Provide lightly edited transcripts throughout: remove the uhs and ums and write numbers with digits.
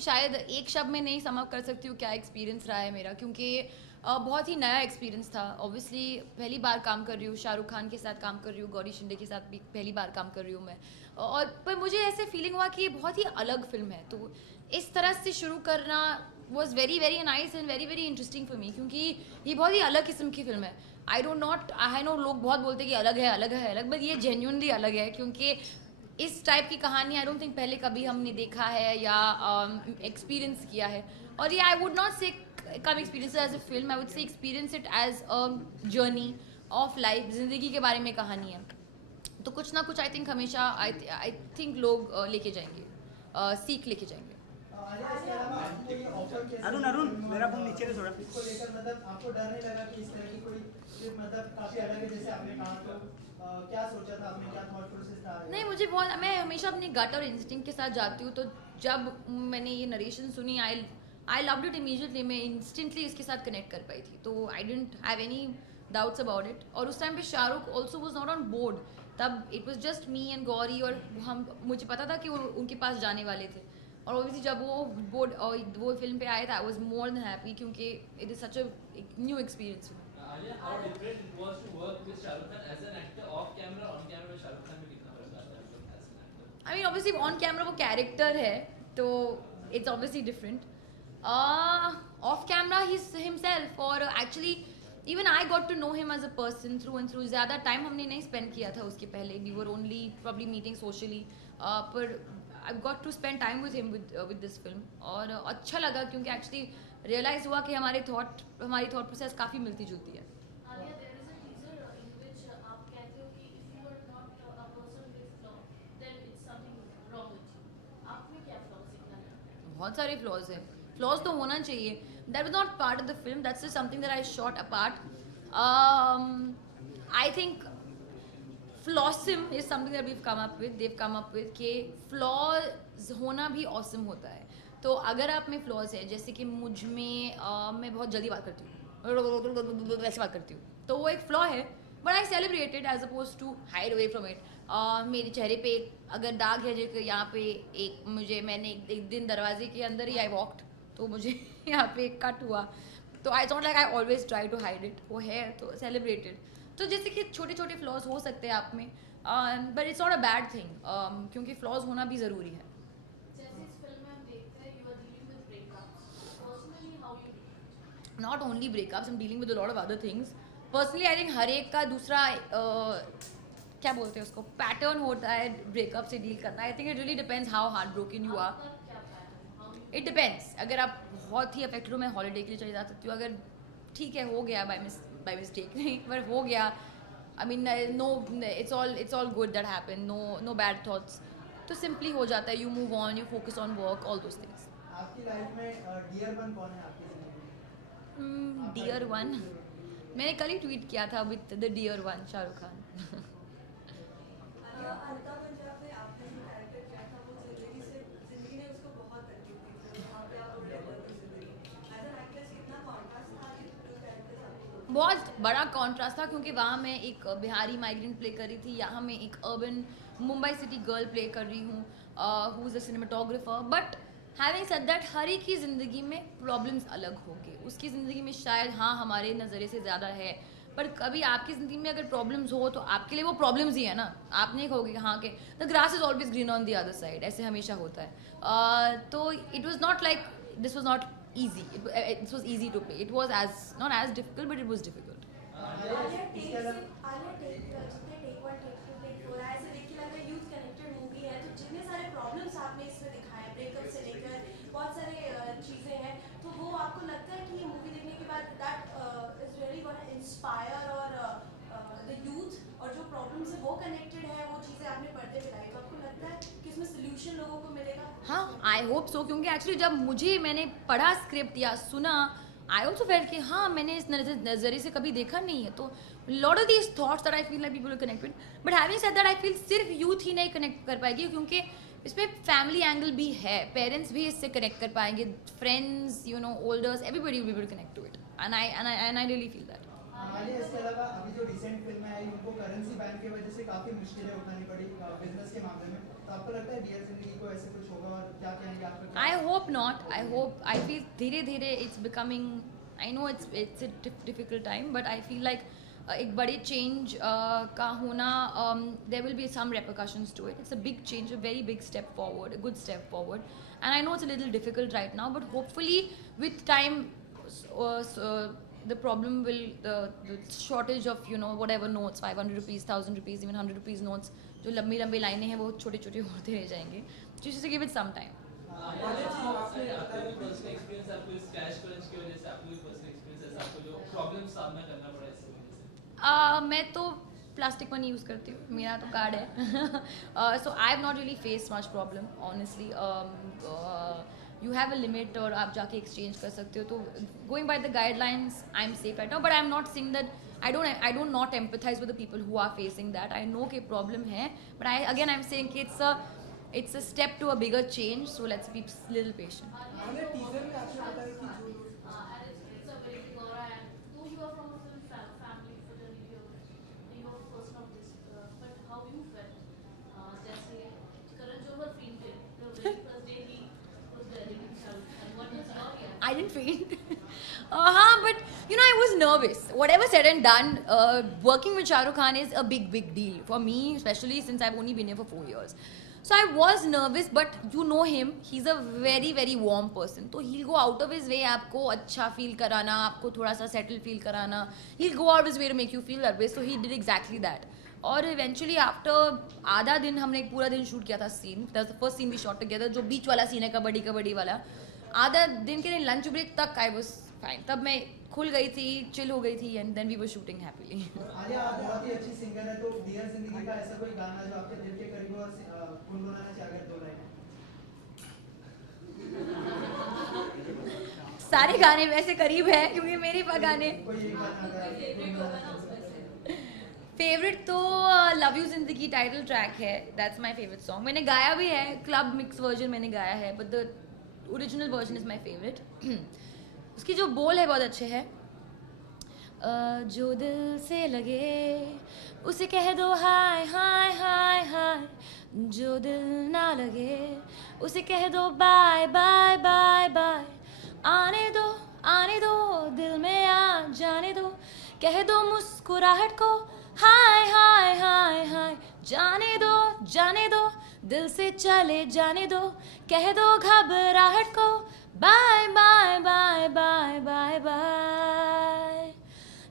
नहीं, शायद एक शब्द में नहीं समअप कर सकती हूँ क्या एक्सपीरियंस रहा है मेरा, क्योंकि बहुत ही नया एक्सपीरियंस था। ऑब्वियसली पहली बार काम कर रही हूँ, शाहरुख खान के साथ काम कर रही हूँ, गौरी शिंदे के साथ भी पहली बार काम कर रही हूँ मैं। और पर मुझे ऐसे फीलिंग हुआ कि ये बहुत ही अलग फिल्म है, तो इस तरह से शुरू करना was very very nice and very very interesting for me, क्योंकि ये बहुत ही अलग किस्म की फिल्म है। आई नो लोग बहुत बोलते हैं कि अलग है अलग है अलग, बट ये जेन्युइनली अलग है, क्योंकि इस टाइप की कहानी आई डोंट थिंक पहले कभी हमने देखा है या एक्सपीरियंस किया है। और ये आई would not say come experience as a film, I would say experience it as a journey of life, जिंदगी के बारे में कहानी है। तो कुछ ना कुछ आई थिंक हमेशा आई थिंक लोग लेके जाएंगे, सीख लेके जाएंगे। अरुण अरुण मेरा फोन नीचे ले थोड़ा। इसको लेकर मतलब आपको डर नहीं लगा कि इस तरह की कोई मतलब काफी अलग है जैसे आपने कहा, तो क्या सोचा था आपने, क्या थॉट प्रोसेस था? नहीं, मैं हमेशा अपनी गट और इंस्टिंक्ट के साथ जाती हूँ, तो जब मैंने ये नरेशन सुनी आई लव्ड इट इमीडिएटली, मैं इंस्टेंटली इसके साथ कनेक्ट कर पाई थी, तो I didn't have any doubts about it. और उस टाइम पे Shahrukh also was not on board, तब it was just me and Gauri, और मुझे पता था कि वो उनके पास जाने वाले थे। और ऑब्वियसली जब वो फिल्म पे आए थे, I was more than happy, क्योंकि it is such a new experience. Alia, how different it was to work with Shah Rukh Khan as an actor off camera, on camera Shah Rukh Khan में कितना फर्क आता है as an actor? I mean, obviously on camera वो character है, तो it's obviously different. Off camera ही himself, और actually even I got to know him as a person through and through. ज़्यादा टाइम हमने नहीं स्पेंड किया था उसके पहले, we were only probably meeting socially, पर I got to spend time with him with this film, और अच्छा लगा, क्योंकि एक्चुअली रियलाइज़ हुआ कि हमारी थॉट प्रोसेस काफ़ी मिलती जुलती है। Alia, there is a teaser in which आप कहते हो कि if you are not a person with flaw, then it's something wrong with you. आप में क्या flaws दिखना है? बहुत सारे फ्लॉज हैं, फ्लॉज तो होना चाहिए, that was not part of the film, that's something that I shot apart. I think flawsome is something that we've come up with, they've come up with, कि फ्लॉज होना भी ऑसम होता है। तो अगर आप में फ्लॉज है, जैसे कि मुझ में मैं बहुत जल्दी बात करती हूँ, वैसे बात करती हूँ, तो वो एक फ्लॉ है, but I celebrate it as opposed to hide away from it. मेरे चेहरे पे अगर दाग है, जैसे यहाँ पे मैंने एक दिन दरवाजे के अंदर ही आई वॉक्ड, तो मुझे यहाँ पे एक कट हुआ, तो I don't like I always try to hide it, वो है तो सेलिब्रेटेड। तो जैसे कि छोटे छोटे फ्लॉज हो सकते हैं आप में, but it's not a bad thing, क्योंकि फ्लॉज होना भी ज़रूरी है। जैसे इस फिल्म में हम देखते हैं you are dealing with breakups. Personally, how you deal with it? Not only breakups, I am dealing with a lot of other things. Personally I think हर एक का दूसरा क्या बोलते हैं उसको, पैटर्न होता है ब्रेकअप से डील करना। I think it really depends how heart broken you are. आपका क्या pattern? How you it depends, अगर आप बहुत ही अफेक्टेड हो, मैं हॉलीडे के लिए चली जा सकती हूँ, अगर ठीक है हो गया बाय मिस्टेक नहीं, पर हो गया, I mean no, it's all good that happen, no bad thoughts, तो सिंपली हो जाता है, you move on, you focus on work, all those things. आपकी लाइफ में डियर वन कौन है आपकी जिंदगी में? डियर वन, मैंने कल ही ट्वीट किया था with the dear one Shahrukh Khan. Alka Punjab में आपने जो कैरेक्टर किया था, वो जिंदगी ने उसको बहुत तकलीफ दी थी, वहाँ पे आप उड़े हुए थे जिंदगी। एज एन एक्ट्रेस कितना कॉन्ट्रास्ट था कि जो कैरेक्टर आपको? बहुत बड़ा कॉन्ट्रास्ट था, क्योंकि वहाँ मैं एक बिहारी माइग्रेंट प्ले कर रही थी, यहाँ मैं एक urban Mumbai city girl play कर रही हूँ, who is a cinematographer. But having said that, हर एक की ज़िंदगी में प्रॉब्लम्स अलग होंगे, उसकी ज़िंदगी में शायद हाँ हमारे नज़रिए से ज़्यादा है, पर कभी आपकी ज़िंदगी में अगर प्रॉब्लम्स हो तो आपके लिए वो प्रॉब्लम्स ही है ना, आप नहीं कहोगे कि हाँ के the grass is always green on the other side, ऐसे हमेशा होता है। तो it was not like, this was not easy, it was easy to play, it was not as difficult, but it was difficult. Alia take जितने take 1 take 2 take 4 ऐसे देख के लग रहा है यूथ कनेक्टेड मूवी है, तो जितने सारे प्रॉब्लम्स आपने इसमें दिखाए हैं, ब्रेकअप से लेकर बहुत सारे चीज़ें हैं, तो वो आपको लगता है कि ये मूवी देखने के बाद that is really gonna inspire और द यूथ, और जो प्रॉब्लम्स है वो कनेक्टेड है, वो चीज़ें आपने पर्दे पे लाई, तो आपको लगता है कि इसमें सोल्यूशन लोगों को मिलेगा? हाँ, आई होप सो, क्योंकि एक्चुअली जब मैंने पढ़ा स्क्रिप्ट या सुना, आई ऑल्सो फेल्ट कि हाँ मैंने इस नज़रिए से कभी देखा नहीं है, तो lot of these thoughts that I feel like people connect with, but having said that I feel सिर्फ यूथ ही नहीं कनेक्ट कर पाएगी, क्योंकि इसमें फैमिली एंगल भी है, पेरेंट्स भी इससे कनेक्ट कर पाएंगे, friends, you know, olders, everybody will be able connect to it, and I really feel that. Alia, इसके अलावा अभी जो रिसेंट फिल्में आई उनको करेंसी बैन की वजह से काफ़ी मुश्किलें उठानी पड़ी बिजनेस के मामले में, तो आपको लगता है डियर जिंदगी को ऐसे कुछ होगा और क्या कहेंगे आपका? I hope not. I feel धीरे धीरे it's becoming. I know it's a difficult time, but I feel like एक बड़े change का होना, there will be some repercussions to it. It's a big change, a very big step forward, a good step forward. And I know it's a little difficult right now, but hopefully with time, the problem will, the shortage of, you know, whatever notes, 500 rupees, 1000 rupees, even 100 rupees notes, जो लंबी लंबी लाइनें हैं वो छोटे छोटे होते रह जाएंगे. Just to give it some time. आपका भी पर्सनल एक्सपीरियंस, आपको इस कैश क्रंच की वजह से आपको भी पर्सनल एक्सपीरियंस है, आपको जो प्रॉब्लम सामना करना पड़ा इसकी वजह से? मैं तो प्लास्टिक मनी यूज़ करती हूँ, मेरा तो कार्ड है. So I have not really face much problem honestly. You have a limit और आप जाके एक्सचेंज कर सकते हो, तो going by the guidelines I am safe right now. But I am not saying that I don't not empathize with the people who are facing that. I know कि problem है, but I am saying कि it's a step to a bigger change. So let's be little patient. And it's a very big aura, and though you are from a film family, fraternity, you are a person of this, but how you felt? जैसे Karan Johar fainted the very first day he was there in Shahrukh Khan. What was your reaction? I didn't faint. But you know, I was nervous. Whatever said and done, working with Shah Rukh Khan is a big deal for me, especially since I've only been here for 4 years. So I was nervous, but you know him. He's a very warm person. So he'll go out of his way आपको अच्छा feel कराना, आपको थोड़ा सा settle feel कराना. He'll go out of his way to make you feel that way. So he did exactly that. और eventually after आधा दिन हमने एक पूरा दिन शूट किया था scene. That was the first scene we shot together. जो बीच वाला सीन है कबड्डी वाला. आधा दिन के लिए लंच ब्रेक तक I was fine. तब मैं खुल गई थी, चिल हो गई थी, and then we were shooting happily. Alia आप बहुत ही अच्छी सिंगर है, तो डियर जिंदगी का ऐसा कोई गाना जो आपके दिल के करीब हो और गुनगुनाना चाहे अगर 2 लाइन? सारे गाने वैसे करीब है क्योंकि मेरे पास गाने. कोई एक गाना अगर फेवरेट तो लव यू जिंदगी टाइटल ट्रैक है. That's my favourite song. मैंने गाया भी है, क्लब मिक्स वर्जन मैंने गाया है, but the original version is my favourite. उसकी जो बोल है बहुत अच्छे है. जो दिल से लगे उसे कह दो हाय हाय हाय हाय, जो दिल ना लगे उसे कह दो बाय बाय बाय बाय. आने दो दिल में आ जाने दो, कह दो मुस्कुराहट को हाय हाय हाय हाय. जाने दो दिल से चले जाने दो, कह दो घबराहट को bye bye bye bye bye bye.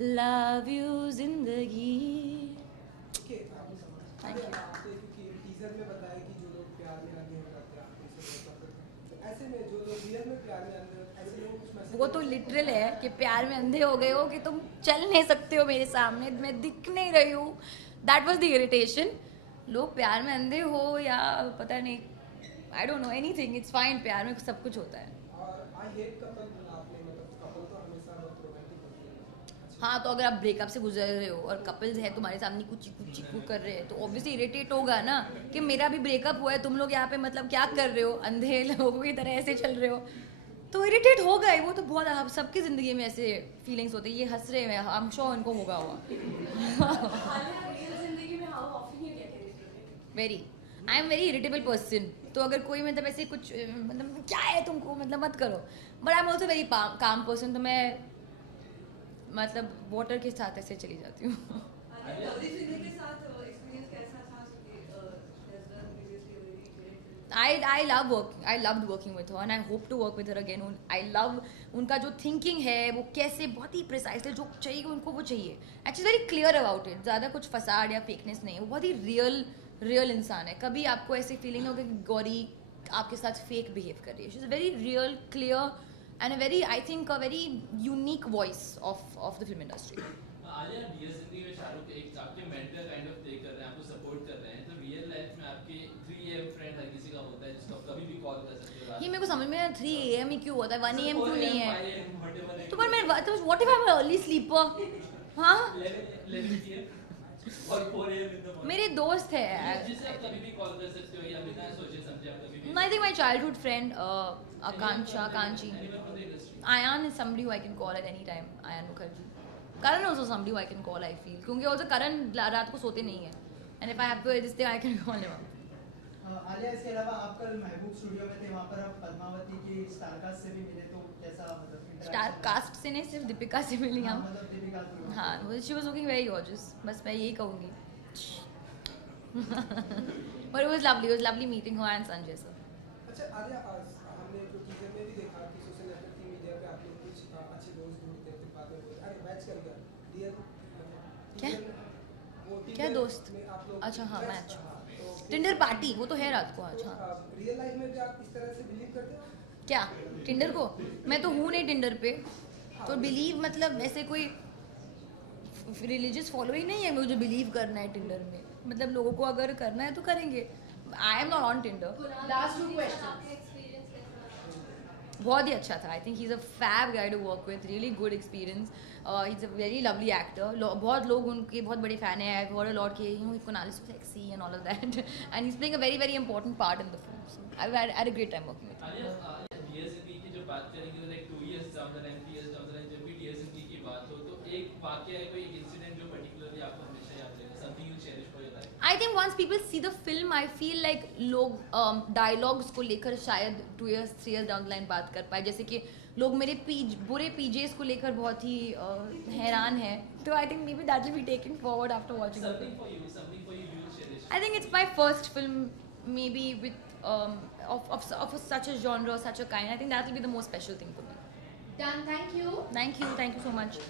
Love you जिंदगी. Thank you. टीजर में बताया कि जो लोग प्यार में अंधे हो जाते हैं आपको उससे बहुत पसंद है, ऐसे में जो लोग रियल में प्यार में अंधे ऐसे लोगों को कुछ मैसेज वो तो लिटरल है कि प्यार में अंधे हो गए हो कि तुम चल नहीं सकते हो मेरे सामने, मैं दिख नहीं रही हूँ. That was the irritation. लोग प्यार में अंधे हो या पता नहीं, I don't know anything. It's fine, प्यार में सब कुछ होता है. और आई हेट कपल आपने मतलब कपल तो हमेशा बहुत रोमांटिक होती है. हाँ, तो अगर आप ब्रेकअप से गुजर रहे हो और कपल्स है तुम्हारे सामने कुछ चीकू कर रहे हैं, तो ऑब्वियसली इरिटेट होगा ना कि मेरा भी ब्रेकअप हुआ है, तुम लोग यहाँ पे मतलब क्या कर रहे हो, अंधे लोगों की तरह ऐसे चल रहे हो, तो इरिटेट हो गए. वो तो बहुत, हम सबकी ज़िंदगी में ऐसे फीलिंग्स होते हैं. ये हंस रहे हैं, आई एम श्योर इनको होगा very. I am very irritable person. तो अगर कोई मतलब ऐसे कुछ मतलब क्या है तुमको, मतलब मत करो. But I am also very calm person. तो मैं मतलब वाटर के साथ ऐसे चली जाती हूँ. I loved working with her and I hope to work with her again. I love उनका जो thinking है, वो कैसे बहुत ही precisely जो चाहिए उनको वो चाहिए. Actually very clear about it. ज़्यादा कुछ फसाड या फेकनेस नहीं है. वो बहुत ही real इंसान है. कभी आपको ऐसे फीलिंग होगा कि गौरी आपके साथ फेक बिहेव कर रही है. She's a very real, clear and a very, I think, a very unique voice of the film industry. Alia, dear Zindagi में शाहरुख एक आपके मेंटर काइंड ऑफ प्ले कर रहे हैं, आपको सपोर्ट कर रहे हैं, तो रियल लाइफ में आपके 3 AM फ्रेंड हर किसी का होता है जिसको आप कभी भी कॉल कर सकते हो. ये मेरे को समझ में 3 AM ही क्यों होता है, 1 AM क्यों नहीं है. 5 AM, whatever. तो पर मैं what if I am early sleeper. हाँ, 11 PM और 4 AM in the morning. मेरे दोस्त है. जिसे आप कभी भी कॉल कर सकते हो या बिना सोचे समझे आप कभी भी. I think my childhood friend Akanchi. Anyone from the industry. Ayan is somebody who I can call at any time. Ayan Mukherjee. Karan also somebody who I can call, I feel. क्योंकि also Karan रात को सोते नहीं है. And if I have to this thing, I can call him up. Alia, इसके अलावा आप कल महबूब स्टूडियो में थे, वहाँ पर आप पद्मावती की स्टारकास्ट से भी मिले, तो कैसा मतलब स्टार कास्ट से नहीं, सिर्फ दीपिका से मिली हम। मतलब दीपिका की हाँ, she was looking very gorgeous, बस मैं यही कहूँगी। But it was lovely meeting her and Sanjay sir. अच्छा आलिया, हमने जो टीजर में भी देखा कि सोशल नेटवर्क की मीडिया पे आप लोग कुछ अच्छे दोस्त ढूंढते हैं, फिर बाद में बोलते अरे मैच कर गया रियल क्या? वो क्या Tinder दोस्त? में आप लोग अच्छा हाँ, मैच तो टिंडर पार्टी, वो तो है रात को आज। हाँ रियल लाइफ में भी आप इस तरह से बिलीव करते हो? क्या टिंडर को? मैं तो हूँ नहीं टिंडर पे, तो बिलीव मतलब ऐसे कोई रिलीजियस फॉलोइंग नहीं है मुझे बिलीव करना है टिंडर में। मतलब लोगों को अगर करना है तो करेंगे। I am not on Tinder. Last 2 questions. आपका एक्सपीरियंस कैसा रहा? बहुत ही अच्छा था। I think he is a fab guy to work with, really good experience. He is a very lovely actor. बहुत लोग उनके बहुत बड़े फ़ैन हैं। आई हर्ड अ लॉट कि you know Kunal is so sexy and all of that, and he is playing a very very important part in the film. So I had a great time working with. Alia, dear Zindagi की जो बात करेंगे तो like 2 years down the line, 3 years down the line, जब भी dear Zindagi की बात हो तो एक वाकया है, कोई इंसिडेंट जो पर्टिकुलरली आपको हमेशा याद रहेगा, something you cherish for your life? I think once people see the film, I feel like लोग डायलॉग्स को लेकर शायद 2 years 3 years down the line बात कर पाए। जैसे कि लोग मेरे बुरे पीजेस को लेकर बहुत ही हैरान है, तो I think may be that will be taken forward after watching the something film. For you you will cherish? I think it's my first film, maybe with of such a genre, such a kind. I think that will be the most special thing for me. Done. Thank you. Thank you so much.